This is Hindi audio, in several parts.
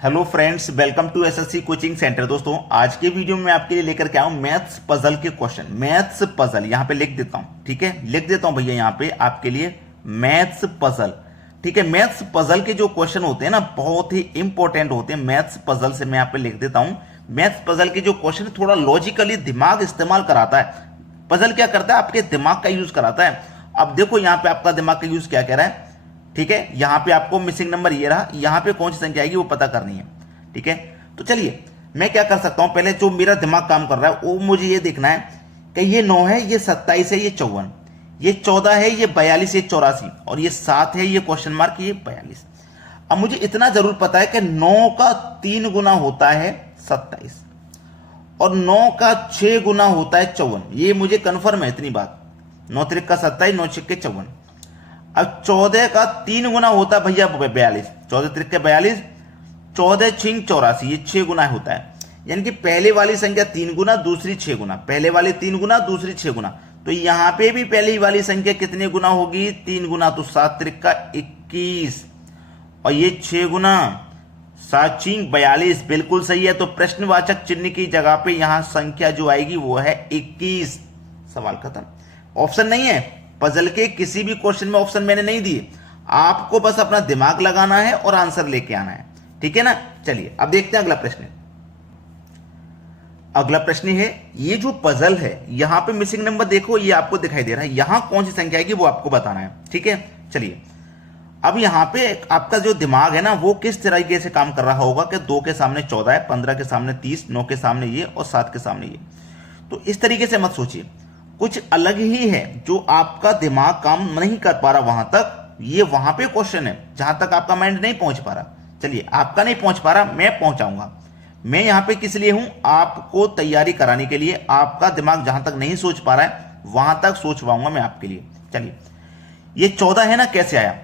Hello friends, welcome to SSC coaching centre. दोस्तों, आज के वीडियो में आपके लिए लेकर के आऊं मैथ्स पजल के क्वेश्चन। मैथ्स पजल यहां पे लिख देता हूं, ठीक है, लिख देता हूं भैया यहां पे आपके लिए मैथ्स पजल। ठीक है, मैथ्स पजल के जो क्वेश्चन होते हैं ना, बहुत ही इंपॉर्टेंट होते हैं। मैथ्स पजल से मैं यहाँ पे लिख देता हूं। मैथ्स पजल के जो क्वेश्चन थोड़ा लॉजिकली दिमाग इस्तेमाल कराता है। पजल क्या करता है, आपके दिमाग का यूज कराता है। अब देखो यहाँ पे आपका दिमाग का यूज क्या कह रहा है। ठीक है, यहां पे आपको मिसिंग नंबर ये रहा, यहां पे कौन सी संख्या आएगी वो पता करनी है। ठीक है, तो चलिए मैं क्या कर सकता हूं, पहले जो मेरा दिमाग काम कर रहा है वो मुझे ये देखना है कि ये 9 है, ये 27 है, ये 54, ये 14 है, ये 42, ये 84 और ये 7 है, ये क्वेश्चन मार्क, ये 42। अब मुझे इतना जरूर पता है कि 9 का 3 गुना होता है 27 और 9 का 6 गुना होता है 54। ये मुझे कंफर्म है इतनी बात। 9 त्रिक का 27, 9 छिक के 54। अब 14 का 3 गुना होता है भैया 42, 14 त्रिक के 42, 14 छिंग 84, ये 6 गुना होता है। यानी कि पहले वाली संख्या 3 गुना, दूसरी 6 गुना, पहले वाली 3 गुना, दूसरी 6 गुना। तो यहां पे भी पहली वाली संख्या कितने गुना होगी, 3 गुना, तो 7 त्रिक का 21 और ये 6 गुना, 7 छिंग 42, बिल्कुल सही है। तो प्रश्नवाचक चिन्ह की जगह पे यहां संख्या जो आएगी वो है 21। सवाल खत्म। ऑप्शन नहीं है, पजल के किसी भी क्वेश्चन में ऑप्शन मैंने नहीं दिए। आपको बस अपना दिमाग लगाना है और आंसर लेके आना है। ठीक है ना। चलिए अब देखते हैं अगला प्रश्न। अगला प्रश्न है, ये जो पजल है यहां पे मिसिंग नंबर देखो, ये आपको दिखाई दे रहा है। यहां कौन सी संख्या आएगी वो आपको बताना है। ठीक है, चलिए अब यहां पे आपका जो दिमाग है ना वो किस तरीके से काम कर रहा होगा कि 2 के सामने 14 है, 15 के सामने 30, 9 के सामने ये और 7 के सामने ये। तो इस तरीके से मत सोचिए, कुछ अलग ही है जो आपका दिमाग काम नहीं कर पा रहा वहां तक। ये वहां पे क्वेश्चन है जहां तक आपका माइंड नहीं पहुंच पा रहा। चलिए, आपका नहीं पहुंच पा रहा, मैं पहुंचाऊंगा। मैं यहां पे किस लिए हूं, आपको तैयारी कराने के लिए। आपका दिमाग जहां तक नहीं सोच पा रहा है वहां तक सोच पाऊंगा मैं आपके लिए। चलिए, ये 14 है ना, कैसे आया।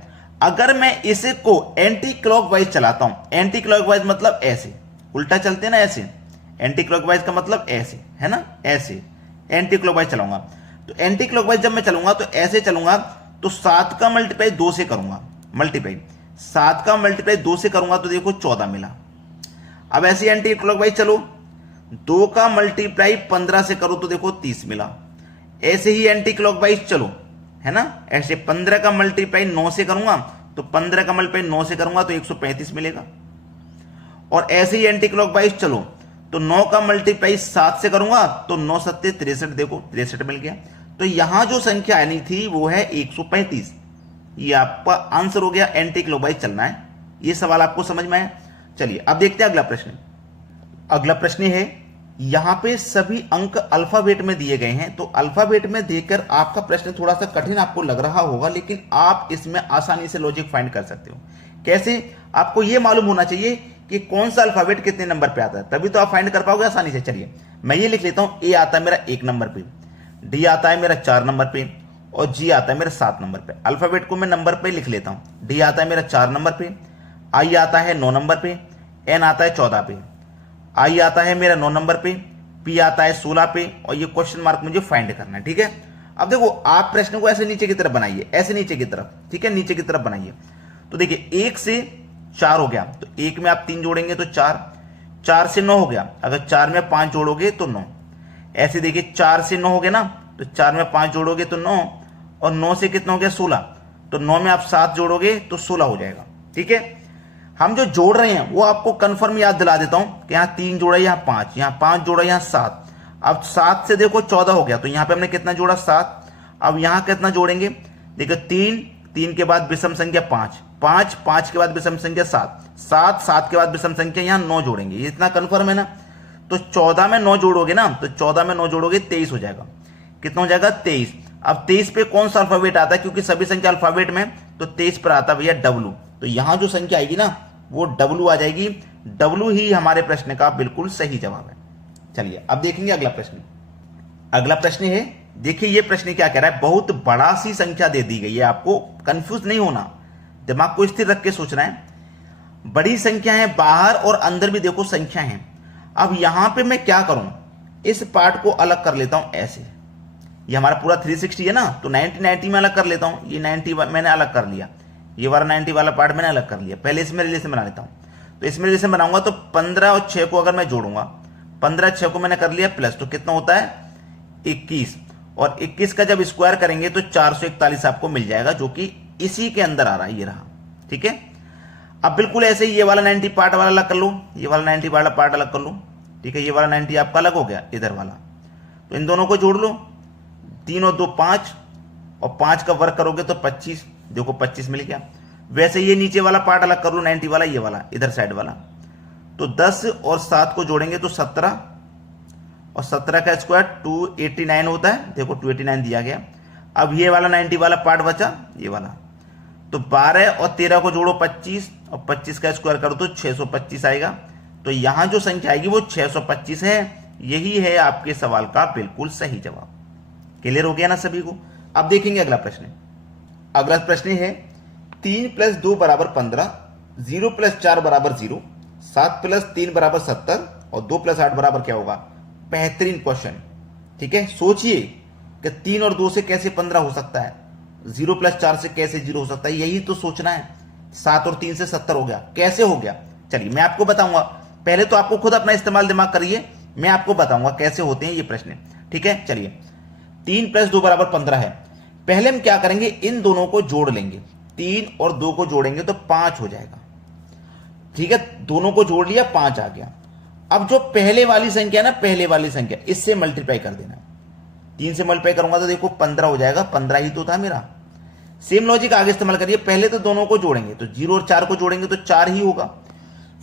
अगर मैं इसे को एंटी क्लॉकवाइज चलाता हूं, एंटी क्लॉकवाइज मतलब ऐसे उल्टा चलते ना, ऐसे। एंटी क्लॉकवाइज का मतलब ऐसे है ना, ऐसे एंटी क्लॉकवाइज चलाऊंगा। तो एंटी क्लॉकवाइज जब मैं चलूंगा तो ऐसे चलूंगा, तो 7 का मल्टीप्लाई 2 से करूंगा, मल्टीप्लाई 7 का मल्टीप्लाई 2 से करूंगा तो देखो 14 मिला। अब ऐसे एंटी क्लॉकवाइज चलो, 2 का मल्टीप्लाई 15 से करो तो देखो 30 मिला। ऐसे ही एंटी क्लॉकवाइज चलो, है ना, ऐसे 15 का मल्टीप्लाई 9 से करूंगा तो 15 का मल्टीप्लाई 9 से करूंगा तो 135 मिलेगा। और ऐसे ही एंटी क्लॉकवाइज चलो, तो 9 का मल्टीप्लाई 7 से करूंगा तो 9 सत्ते 63, देखो 63 मिल गया। तो यहां जो संख्या आनी थी वो है 135। ये आपका आंसर हो गया, एंटी क्लॉकवाइज चलना है। ये सवाल आपको समझ में आया। चलिए अब देखते हैं अगला प्रश्न। अगला प्रश्न है, यहां पे सभी अंक अल्फाबेट में दिए गए हैं। तो अल्फाबेट में देकर आपका प्रश्न थोड़ा सा कठिन आपको लग रहा होगा, लेकिन आप इसमें आसानी से लॉजिक फाइंड कर सकते हो। कैसे, आपको यह मालूम होना चाहिए कि कौन सा अल्फाबेट कितने नंबर पे आता है, तभी तो आप फाइंड कर पाओगे आसानी से। चलिए मैं ये लिख लेता हूं, ए आता है मेरा 1 नंबर पे, डी आता है मेरा 4 नंबर पे और जी आता है मेरा 7 नंबर पे। अल्फाबेट को मैं नंबर पे लिख लेता हूं। डी आता है मेरा 4 नंबर पे, आई आता है 9 नंबर पे, एन आता है 14 पे, आई आता है मेरा 9 नंबर पे, पी आता है 16 पे और ये क्वेश्चन मार्क मुझे फाइंड करना है। ठीक है, अब देखो आप प्रश्न को ऐसे नीचे की तरफ बनाइए, ऐसे नीचे की तरफ। ठीक है, नीचे की तरफ बनाइए। तो देखिए 1 से 4 हो गया, तो 1 में आप 3 जोड़ेंगे तो 4, 4 से 9 हो गया, अगर 4 में 5 जोड़ोगे तो 9। ऐसे देखिए 4 से 9 हो गया ना, तो 4 में 5 जोड़ोगे तो 9 और 9 से कितना हो गया 16, तो 9 में आप 7 जोड़ोगे तो 16 हो जाएगा। ठीक है, हम जो जोड़ रहे हैं वो आपको कंफर्म याद दिला देता हूं कि यहां 3 जोड़ा, यहां 5, यहां 5 जोड़ा, यहां 7। अब 7 से देखो 14 हो गया, तो यहां पे हमने कितना जोड़ा 7। अब यहां कितना जोड़ेंगे, देखो 3, 3 के बाद विषम संख्या 5, 5, 5 के बाद विषम संख्या 7, 7, 7 के बाद विषम संख्या यहां 9 जोड़ेंगे। ये इतना कंफर्म है ना। तो 14 में 9 जोड़ोगे ना, तो 14 में 9 जोड़ोगे 23 हो जाएगा। कितना हो जाएगा 23। अब 23 पे कौन सा अल्फाबेट आता है, क्योंकि सभी संख्या अल्फाबेट में, तो 23 पर आता है भैया डब्लू। तो यहां जो संख्या आएगी ना वो डब्लू आ जाएगी। डब्लू ही हमारे प्रश्न का बिल्कुल सही जवाब है। चलिए अब देखेंगे अगला प्रश्न। अगला प्रश्न है, देखिए ये प्रश्न क्या कह रहा है, बहुत बड़ा सी संख्या दे दी गई है, आपको कंफ्यूज नहीं होना, दिमाग को स्थिर रख के सोचना है। बड़ी संख्या है, बाहर और अंदर भी देखो संख्या है। अब यहां पे मैं क्या करूं, इस पार्ट को अलग कर लेता हूं ऐसे। ये हमारा पूरा 360 है ना, तो 90 90 में अलग कर लेता हूं। ये 90 मैंने अलग कर लिया, ये वाला 90 वाला पार्ट मैंने अलग कर लिया। पहले इसमें रिलेशन बना लेता हूं। तो इसमें जैसे बनाऊंगा तो 15 और 6 को अगर मैं जोड़ूंगा, 15 6 को मैंने कर लिया प्लस, तो कितना होता है 21, और 21 का जब स्क्वायर करेंगे तो 441 आपको मिल जाएगा, जो कि इसी के अंदर आ रहा है, ये रहा। ठीक है, अब बिल्कुल ऐसे ही ये वाला 90 पार्ट वाला अलग कर लो, ये वाला 90 वाला पार्ट अलग कर लो। ठीक है, ये वाला 90 आपका अलग हो गया इधर वाला, तो इन दोनों को जोड़ लो, 3 और 2 5, और 5 का वर्ग करोगे तो 25, देखो 25 मिल गया। वैसे ये नीचे वाला पार्ट अलग कर लो, 90 वाला, ये वाला इधर साइड वाला, तो 10 और 7 को जोड़ेंगे तो 17, और 17 का स्क्वायर 289 होता है, देखो 289 दिया गया। अब ये वाला 90 वाला पार्ट बचा, ये वाला, तो 12 और 13 को जोड़ो 25, और 25 का स्क्वायर करो तो 625 आएगा। तो यहां जो संख्या आएगी वो 625 है। यही है आपके सवाल का बिल्कुल सही जवाब। क्लियर हो गया ना सभी को? अब देखेंगे अगला प्रश्न। अगला प्रश्न है 3 + 2 = 15, 0 + 4 = 0, 7 + 3 = 70, और 2 + 8 बराबर क्या होगा? बेहतरीन क्वेश्चन। ठीक है, सोचिए कि 3 और 2 से कैसे 15 हो सकता है, 0 + 4 से कैसे 0 हो सकता है, यही तो सोचना है। 7 और 3 से 70 हो गया, कैसे हो गया? चलिए मैं आपको बताऊंगा, पहले तो आपको खुद अपना इस्तेमाल दिमाग करिए, मैं आपको बताऊंगा कैसे होते हैं ये प्रश्न। ठीक है, चलिए 3 + 2 = 15 है। पहले हम क्या करेंगे, इन दोनों को जोड़ लेंगे, 3 और 2 को जोड़ेंगे तो 5 हो जाएगा। ठीक है, दोनों को जोड़ लिया, 5 आ गया। अब जो पहले वाली संख्या ना, पहले वाली संख्या, इससे मल्टीप्लाई कर देना। 3 से मल्टीप्लाई करूंगा तो देखो 15 हो जाएगा, 15 ही तो था मेरा। सेम लॉजिक आगे इस्तेमाल करिए, पहले तो दोनों को जोड़ेंगे तो 0 और 4 को जोड़ेंगे तो 4 ही होगा।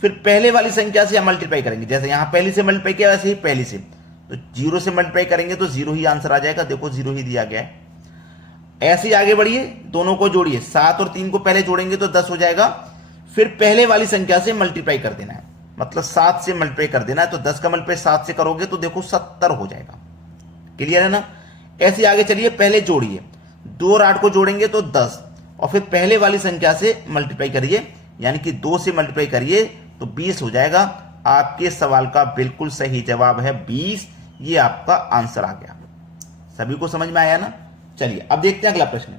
फिर पहले वाली संख्या से मल्टीप्लाई करेंगे, जैसे यहां पहली से मल्टीप्लाई किया वैसे ही पहली से, तो 0 से मल्टीप्लाई करेंगे तो 0 ही आंसर आ जाएगा, देखो 0 ही दिया गया है। ऐसे ही आगे बढ़िए, दोनों को जोड़िए, 7 और 3 को पहले जोड़ेंगे तो 10 हो जाएगा। फिर पहले वाली संख्या से मल्टीप्लाई कर देना है, मतलब 7 से मल्टीप्लाई कर देना है, तो 10 का मल्टीप्लाई 7 से करोगे तो देखो 70 हो जाएगा। क्लियर है ना? ऐसे आगे चलिए, पहले जोड़िए, 2 और 8 को जोड़ेंगे तो 10, और फिर पहले वाली संख्या से मल्टीप्लाई करिए, यानी कि 2 से मल्टीप्लाई करिए तो 20 हो जाएगा। आपके सवाल का बिल्कुल सही जवाब है 20, ये आपका आंसर आ गया। सभी को समझ में आया ना? चलिए अब देखते हैं अगला प्रश्न।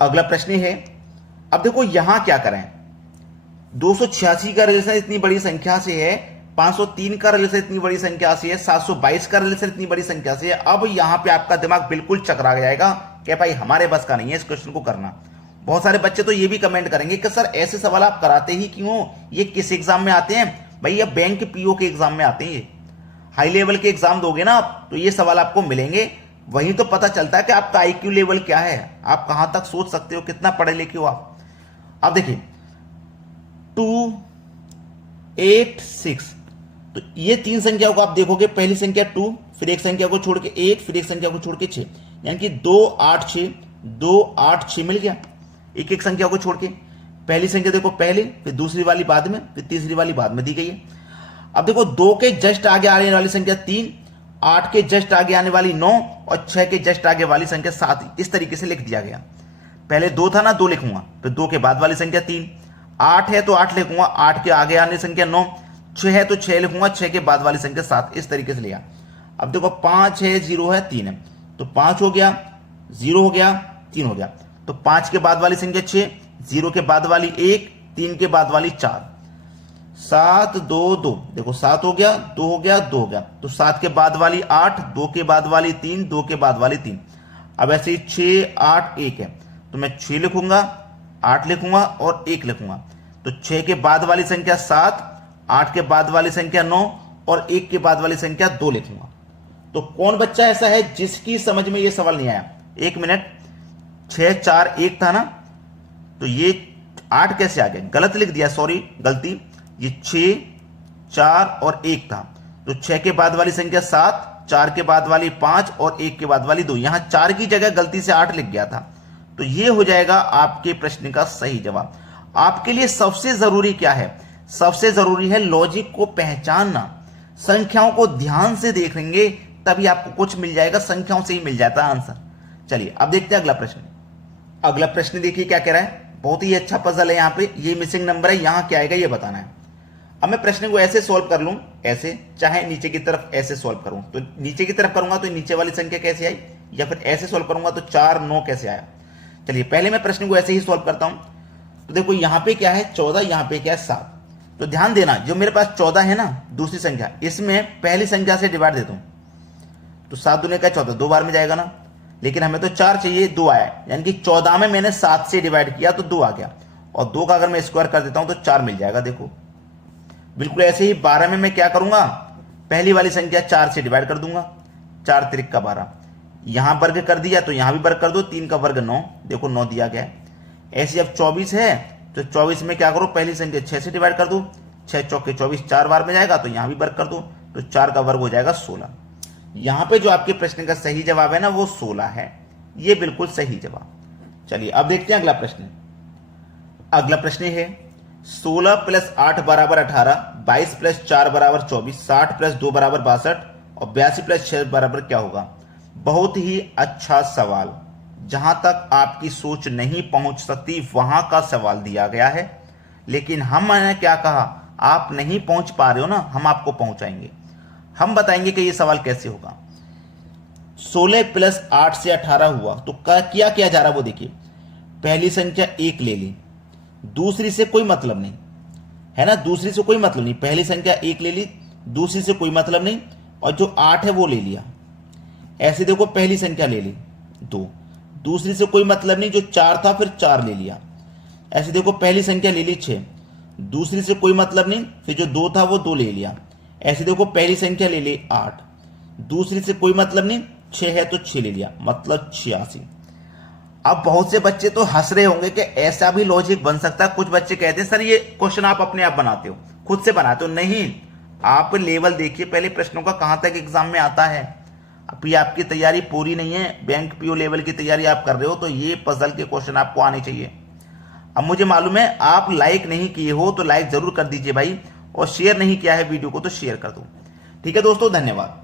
अगला प्रश्न है, अब देखो यहां क्या करें, 286 का रिलेशन इतनी बड़ी संख्या से है, 503 का रिलेशन इतनी बड़ी संख्या से है, 722 का रिलेशन इतनी बड़ी संख्या से है। अब यहां पे आपका दिमाग बिल्कुल चकरा जाएगा कि भाई हमारे बस का नहीं है इस क्वेश्चन को करना। बहुत सारे बच्चे तो ये भी कमेंट करेंगे कि सर ऐसे सवाल आप कराते ही क्यों, ये किस एग्जाम में आते हैं? भाई ये बैंक पीओ के एग्जाम में आते हैं, ये हाई लेवल के एग्जाम दोगे ना आप तो ये सवाल आपको मिलेंगे। वहीं तो पता चलता है कि आपका आईक्यू लेवल क्या है, आप कहां तक सोच सकते हो, कितना पढ़े लिखे हो आप। अब देखिए 2 8 6, तो ये 3 संख्याओं को आप देखोगे, पहली संख्या 2, फिर एक संख्या को छोड़ के 8, फिर एक संख्या को छोड़ के 6, यानी कि 2 8 6, 2 8 6 मिल गया। एक एक संख्या को छोड़ के, पहली संख्या देखो पहले, फिर दूसरी वाली बाद में, फिर तीसरी वाली बाद में दी गई है। अब देखो 2 के जस्ट आगे आने वाली संख्या 3, 8 के जस्ट आगे आने वाली 9, और 6 के जस्ट आगे वाली संख्या 7, इस तरीके से लिख दिया गया। पहले 2 था ना, 2 लिखूंगा, फिर 2 के बाद वाली संख्या 3, 8 है तो 8 लिखूंगा, 8 के आगे आने संख्या 9, 6 है तो 6 लिखूंगा, 6 के बाद वाली संख्या 7, इस तरीके से लिया। अब देखो 5 है, 0 है, 3 है, तो 5 हो गया, 0 हो गया, 3 हो गया, तो 5 के बाद वाली संख्या 6, 0 के बाद वाली 1, 3 के बाद वाली 4, 7 2 2, देखो 7 हो गया, 2 हो गया, 2 हो गया, तो 7 के बाद वाली 8, 2 के बाद वाली 3, 2 के बाद वाली 3। अब ऐसे ही 6 8 1 है, तो मैं 6 लिखूंगा, 8 लिखूंगा और 1 लिखूंगा, तो 6 के बाद वाली संख्या 7, 8 के बाद वाली संख्या 9 और 1 के बाद वाली संख्या 2 लिखूंगा। तो कौन बच्चा ऐसा है जिसकी समझ में यह सवाल नहीं आया? 1 मिनट, 6 4 1 था ना, तो ये 8 कैसे आ गया? गलत लिख दिया, सॉरी गलती, ये 6 4 और 1 था, तो 6 के बाद वाली संख्या 7, 4 के बाद वाली 5 और 1 के बाद वाली 2, यहां 4 की जगह गलती से 8 लिख गया था। तो ये हो जाएगा आपके प्रश्न का सही जवाब। आपके लिए सबसे जरूरी क्या है? सबसे जरूरी है लॉजिक को पहचानना। संख्याओं को ध्यान से देखेंगे तभी आपको कुछ मिल जाएगा, संख्याओं से ही मिल जाता है आंसर। चलिए अब देखते हैं अगला प्रश्न। अगला प्रश्न देखिए क्या कह रहा है, बहुत ही अच्छा पजल है। यहां पे ये मिसिंग नंबर है, यहां क्या आएगा ये बताना है। अब मैं प्रश्न को ऐसे सॉल्व कर लूं, ऐसे, चाहे नीचे की तरफ ऐसे सॉल्व करूं, तो नीचे की तरफ करूंगा तो नीचे वाली संख्या कैसे आई, या फिर ऐसे सॉल्व करूंगा तो 4 9 कैसे आया। चलिए पहले मैं प्रश्न को ऐसे ही सॉल्व करता हूं। तो देखो यहां पे क्या है 14, यहां पे क्या है 7, तो ध्यान देना, जो मेरे पास 14 है ना दूसरी संख्या, इसमें पहली संख्या से डिवाइड देता हूं तो 7 दूने का 14, 2 बार में जाएगा ना, लेकिन हमें तो 4 चाहिए, 2 आया, यानी कि 14 में मैंने 7 से डिवाइड किया तो 2 आ गया, और 2 का अगर मैं स्क्वायर कर देता हूं तो 4 मिल जाएगा। देखो बिल्कुल ऐसे ही 12 में मैं क्या करूंगा, पहली वाली संख्या 4 से डिवाइड कर दूंगा, 4 त्रिक का 12, यहां वर्ग कर दिया तो यहां भी वर्ग कर दो, 3 का वर्ग 9, देखो 9 दिया गया है। ऐसे अब 24 है तो 24 में क्या करो, पहली संख्या 6 से डिवाइड कर दो, 6 चौके 24, 4 बार में जाएगा तो यहां भी वर्ग कर दो, तो 4 का वर्ग हो जाएगा 16। यहां पे जो आपके प्रश्न का सही जवाब है ना वो 16 है, ये बिल्कुल सही जवाब। चलिए अब देखते हैं अगला प्रश्न। अगला प्रश्न है 16 प्लस 8 बराबर 18, 22 प्लस 4 बराबर 24, 60 प्लस 2 बराबर 62 और 82 प्लस 6 बराबर क्या होगा। बहुत ही अच्छा सवाल, जहां तक आपकी सोच नहीं पहुंच सकती वहां का सवाल दिया गया है, लेकिन हमने क्या कहा, आप नहीं पहुंच पा रहे हो ना, हम आपको पहुंचाएंगे, हम बताएंगे कि यह सवाल कैसे होगा। 16 प्लस 8 से 18 हुआ तो क्या किया जा रहा वो देखिए, पहली संख्या 1 ले ली, दूसरी से कोई मतलब नहीं है ना, दूसरी से कोई मतलब नहीं, पहली संख्या 1 ले ली, दूसरी से कोई मतलब नहीं, और जो 8 है वो ले लिया। ऐसे देखो पहली संख्या ले ली 2, दूसरी से कोई मतलब नहीं, जो 4 था फिर 4 ले लिया। ऐसे देखो पहली संख्या ले ली 6, दूसरी से कोई मतलब नहीं, फिर जो 2 था वो 2 ले लिया। ऐसे देखो पहली संख्या ले ली 8, दूसरी से कोई मतलब नहीं, 6 है तो 6 ले लिया, मतलब 86। अब बहुत से बच्चे तो हंस रहे होंगे कि ऐसा भी लॉजिक बन सकता है। कुछ बच्चे कहते हैं सर ये क्वेश्चन आप अपने आप बनाते हो, खुद से बनाते हो। नहीं, आप लेवल देखिए पहले प्रश्नों का कहां तक एग्जाम में आता है। अभी आपकी तैयारी पूरी नहीं है, बैंक पीओ लेवल की तैयारी आप कर रहे हो तो ये पजल के क्वेश्चन आपको आने चाहिए। अब मुझे मालूम है आप लाइक नहीं किए हो तो लाइक जरूर कर दीजिए भाई, और शेयर नहीं किया है वीडियो को तो शेयर कर दो। ठीक है दोस्तों, धन्यवाद।